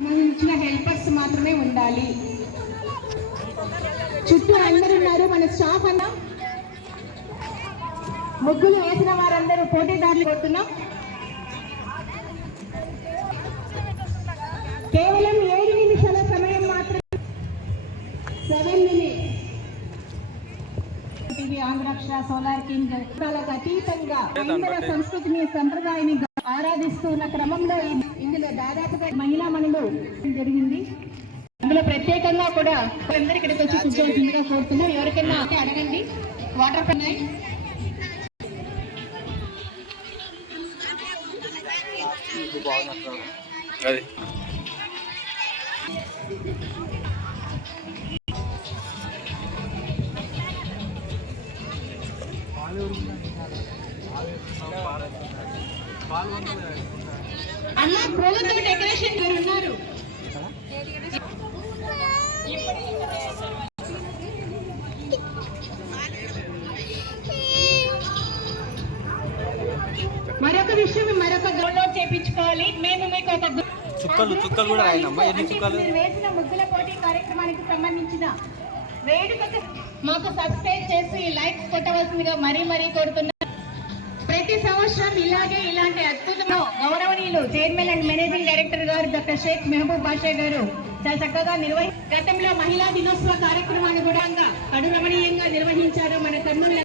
సంబంధించిన హెల్పర్స్ మాత్రమే ఉండాలి. చుట్టూ అందరూ ఉన్నారు మన స్టాఫ్ అన్న. ముగ్గులు వేసిన వారందరూ పోటీదారులు కొడుతున్నాం. కేవలం 7 నిమిషాల సమయం మాత్రమే. 7 minutes. ఆంధ్రాక్షర సోలార్ కింగ్ అతీతంగా అందర సంస్కృతిని సంప్రదాయాన్ని ఆరాధిస్తున్న క్రమంలో ఇందులో దాదాపుగా మహిళా మణులు జరిగింది. అందులో ప్రత్యేకంగా కూడా అందరూ ఇక్కడికి వచ్చి కూర్చోవలసిందిగా కోరుతున్నాం. ఎవరికైనా అడగండి. వాటర్ పన్నాయి అన్న పూలతో డెకరేషన్ ఉన్నారు. మరొక విషయం డౌన్లోడ్ చేయించుకోవాలి. మేము మీకు ఒక చుక్కలు కూడా మీరు వేసిన ముగ్గుల పోటీ కార్యక్రమానికి సంబంధించిన వేడుకకు మాకు సబ్స్క్రైబ్ చేసి లైక్స్ కొట్టవలసిందిగా మరీ కోరుతున్నాం. ప్రతి సంవత్సరం ఇలాంటి అద్భుతమైన గౌరవనీయులు చైర్మన్ అండ్ మేనేజింగ్ డైరెక్టర్ గారు డాక్టర్ షేక్ మెహబూబ్ బాషా గారు చాలా చక్కగా గతంలో మహిళా దినోత్సవ కార్యక్రమాన్ని కూడా కడు రమణీయంగా నిర్వహించారు. మన కర్నూలు